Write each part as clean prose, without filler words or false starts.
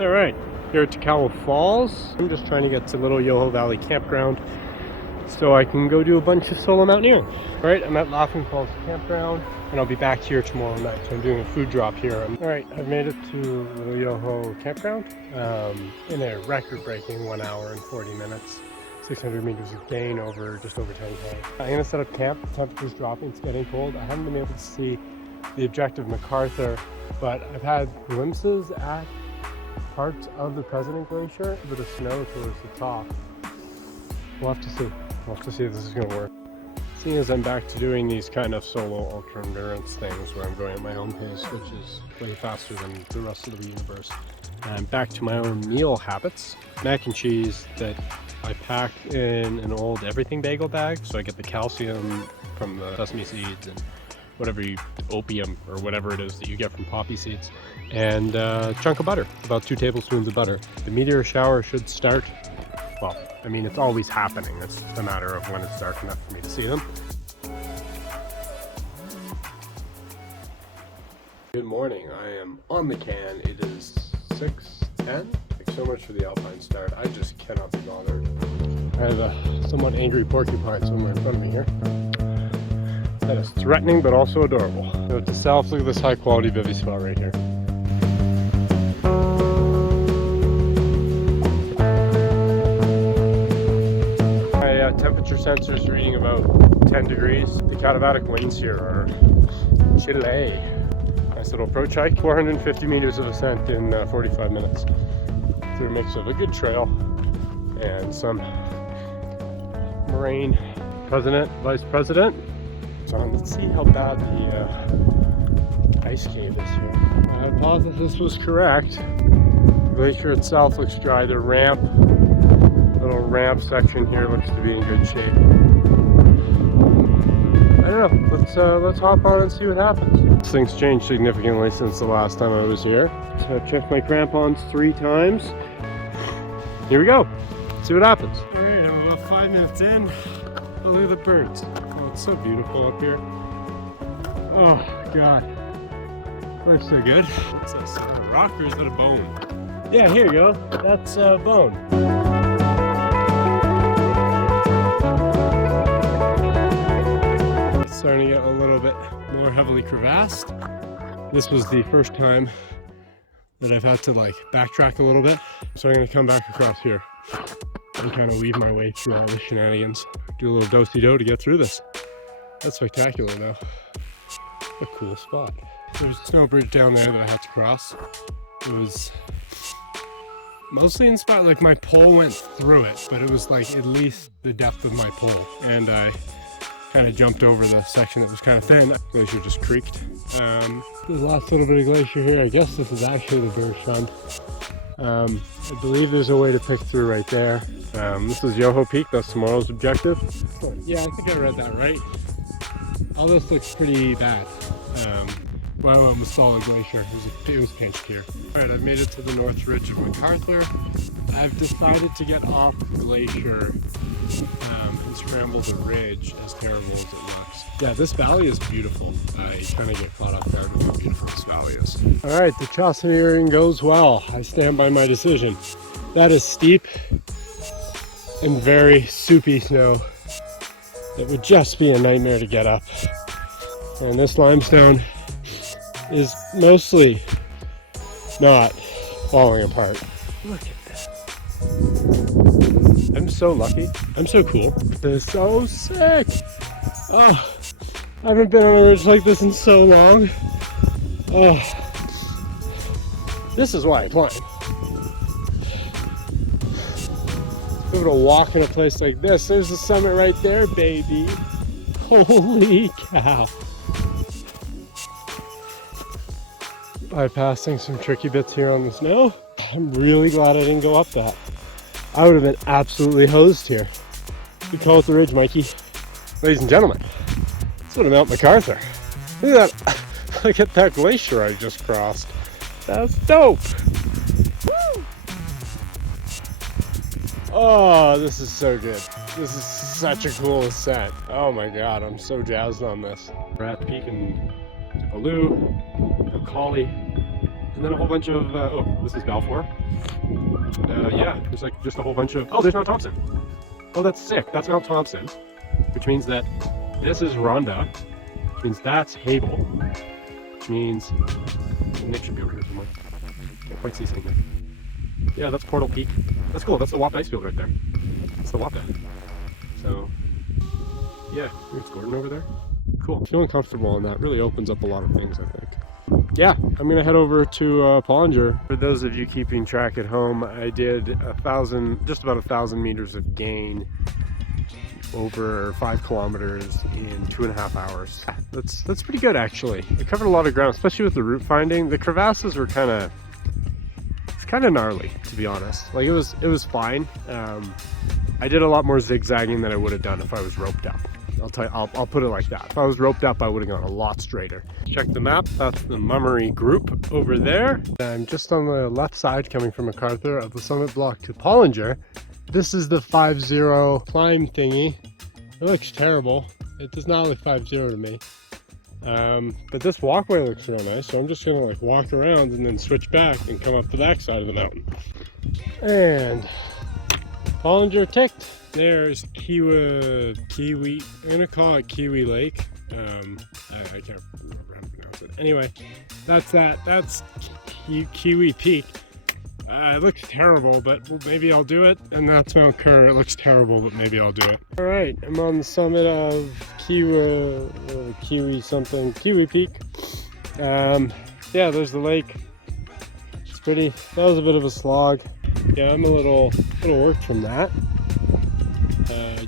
All right, here at Takawa Falls. I'm just trying to get to Little Yoho Valley Campground so I can go do a bunch of solo mountaineering. All right, I'm at Laughing Falls Campground and I'll be back here tomorrow night. So I'm doing a food drop here. All right, I've made it to Little Yoho Campground in a record-breaking 1 hour and 40 minutes. 600 meters of gain over just over 10K. I'm gonna set up camp. The temperature's dropping, it's getting cold. I haven't been able to see the objective McArthur, but I've had glimpses at parts of the President Glacier, a bit of snow towards the top. We'll have to see. We'll have to see if this is gonna work. Seeing as I'm back to doing these kind of solo ultra endurance things where I'm going at my own pace, which is way faster than the rest of the universe. I'm back to my own meal habits. Mac and cheese that I pack in an old everything bagel bag, so I get the calcium from the sesame seeds and whatever opium or whatever it is that you get from poppy seeds, and a chunk of butter, about 2 tablespoons of butter. The meteor shower should start, well, I mean, it's always happening. It's just a matter of when it's dark enough for me to see them. Good morning, I am on the can. It is 6:10. Thanks so much for the alpine start. I just cannot be bothered. I have a somewhat angry porcupine somewhere in front of me here. That is threatening, but also adorable. Note to self, look at this high quality bivvy spot right here. My temperature sensor is reading about 10 degrees. The Kiwetinok winds here are chilly. Nice little approach hike, 450 meters of ascent in 45 minutes. Through a mix of a good trail and some moraine. President, Vice President. So let's see how bad the ice cave is here. My hypothesis was correct. The glacier itself looks dry. The little ramp section here looks to be in good shape. I don't know, let's hop on and see what happens. Things changed significantly since the last time I was here. So I checked my crampons 3 times. Here we go, see what happens. All right, I'm about 5 minutes in. Oh, look at the birds. Oh, it's so beautiful up here. Oh, God. Looks so good. What's this, a rock or is it a bone? Yeah, here you go. That's a bone. It's starting to get a little bit more heavily crevassed. This was the first time that I've had to like backtrack a little bit. So I'm gonna come back across here and kind of weave my way through all the shenanigans. Do a little do-si-do to get through this. That's spectacular though. A cool spot. There's a snow bridge down there that I had to cross. It was mostly inspired, like my pole went through it, but it was like at least the depth of my pole. And I kind of jumped over the section that was kind of thin. The glacier just creaked. There's the last little bit of glacier here. I guess this is actually the bear shund. I believe there's a way to pick through right there. This is Yoho Peak, that's tomorrow's objective. Yeah, I think I read that right. All this looks pretty bad. Well, I went with solid glacier. It was pinched here. Alright, I've made it to the north ridge of McArthur. I've decided to get off the glacier and scramble the ridge, as terrible as it looks. Yeah, this valley is beautiful. I kind of get caught off guard with how beautiful this valley is. Alright, the chousseteering goes well. I stand by my decision. That is steep and very soupy snow. It would just be a nightmare to get up. And this limestone is mostly not falling apart. Look at that. I'm so lucky. I'm so cool. This is so sick. Oh, I haven't been on a ridge like this in so long. Oh, this is why I climb. Be able to walk in a place like this. There's the summit right there, baby. Holy cow. Bypassing some tricky bits here on the snow. I'm really glad I didn't go up that. I would have been absolutely hosed here. We call it the ridge, Mikey. Ladies and gentlemen, that's what Mount McArthur. Look at that. Look at that glacier I just crossed. That's dope. Woo! Oh, this is so good. This is such a cool ascent. Oh my God, I'm so jazzed on this. We're at Peak in Tuvalu, Kali, and then a whole bunch of, oh, this is Balfour. Yeah, there's like just a whole bunch of, oh, there's Mount Thompson. Oh, that's sick. That's Mount Thompson, which means that this is Rhonda, which means that's Hable, which means Nick should be over here somewhere. Can't quite see something there. Yeah, that's Portal Peak. That's cool. That's the Wap Ice Field right there. That's the Wapta. So, yeah, there's Gordon over there. Cool. Feeling comfortable on that really opens up a lot of things, I think. Yeah, I'm gonna head over to Pollinger. For those of you keeping track at home, I did just about 1,000 meters of gain over 5 kilometers in 2.5 hours. That's pretty good actually. I covered a lot of ground, especially with the route finding. The crevasses were kind of gnarly, to be honest. Like it was fine. I did a lot more zigzagging than I would have done if I was roped up. I'll put it like that. If I was roped up, I would have gone a lot straighter. Check the map. That's the Mummery group over there. I'm just on the left side coming from McArthur of the summit block to Pollinger. This is the 5-0 climb thingy. It looks terrible. It does not look 5-0 to me. But this walkway looks real nice, so I'm just gonna like walk around and then switch back and come up the back side of the mountain. And Pollinger ticked. There's I'm gonna call it Kiwi Lake. I can't remember how to pronounce it. Anyway, that's Kiwi Peak. It looks terrible, but maybe I'll do it. And that's Mount Kerr. It looks terrible, but maybe I'll do it. All right, I'm on the summit of Kiwi Peak. Yeah, there's the lake. It's pretty. That was a bit of a slog. Yeah, I'm a little worked from that.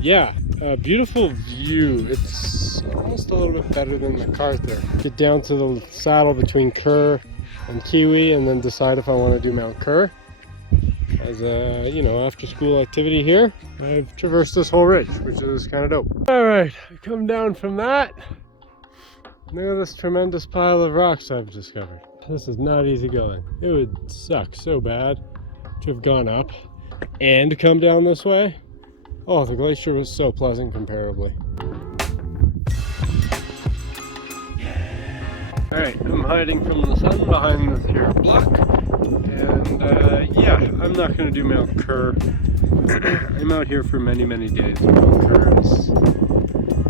Yeah, beautiful view. It's almost a little bit better than McArthur. Get down to the saddle between Kerr and Kiwi and then decide if I want to do Mount Kerr as a, after school activity here. I've traversed this whole ridge, which is kind of dope. All right, I come down from that. Look at this tremendous pile of rocks I've discovered. This is not easy going. It would suck so bad to have gone up and come down this way. Oh, the glacier was so pleasant comparably. Alright, I'm hiding from the sun behind this here block. And yeah, I'm not going to do Mount Kerr. I'm out here for many, many days. Mount Kerr is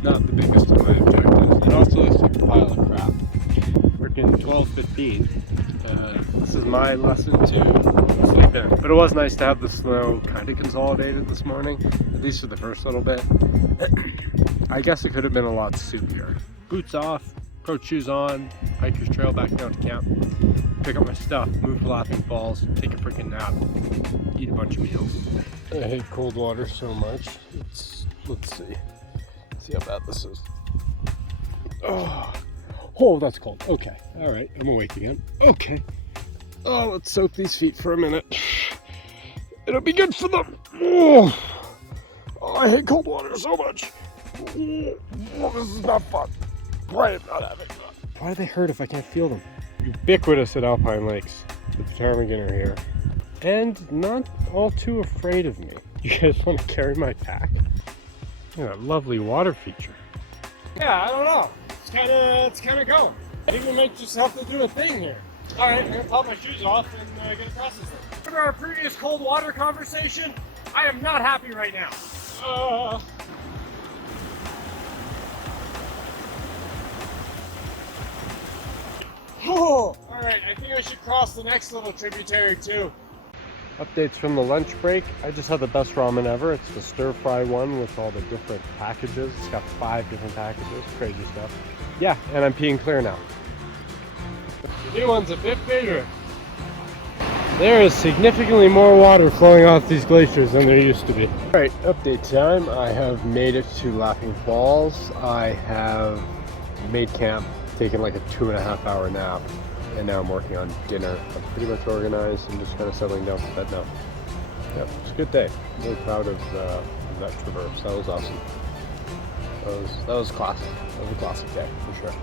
not the biggest of my objectives. It also looks like a pile of crap. Freaking 12:15. This is my lesson to sleep in. But it was nice to have the snow kind of consolidated this morning, at least for the first little bit. I guess it could have been a lot soupier. Boots off, coach shoes on, hiker's trail back down to camp, pick up my stuff, move to Laughing Falls, take a freaking nap, eat a bunch of meals. I hate cold water so much. Let's see how bad this is. Oh, that's cold. Okay, all right, I'm awake again. Okay. Oh, let's soak these feet for a minute. It'll be good for them. Oh, I hate cold water so much. This is not fun. Why am I not having fun? Why do they hurt if I can't feel them? Ubiquitous at alpine lakes. The ptarmigan are here. And not all too afraid of me. You guys want to carry my pack? Look at that lovely water feature. Yeah, I don't know. It's kind of going. I think we might just have to do a thing here. All right, I'm gonna pop my shoes off and get across this thing. After our previous cold water conversation, I am not happy right now. Oh, all right, I think I should cross the next little tributary too. Updates from the lunch break. I just had the best ramen ever. It's the stir-fry one with all the different packages. It's got 5 different packages, crazy stuff. Yeah, and I'm peeing clear now. The new one's a bit bigger. There is significantly more water flowing off these glaciers than there used to be. All right, update time. I have made it to Laughing Falls. I have made camp, taken like a 2.5 hour nap, and now I'm working on dinner. I'm pretty much organized and just kind of settling down for bed now. Yep, it's a good day. I'm really proud of that traverse. That was awesome. That was classic. That was a classic day for sure.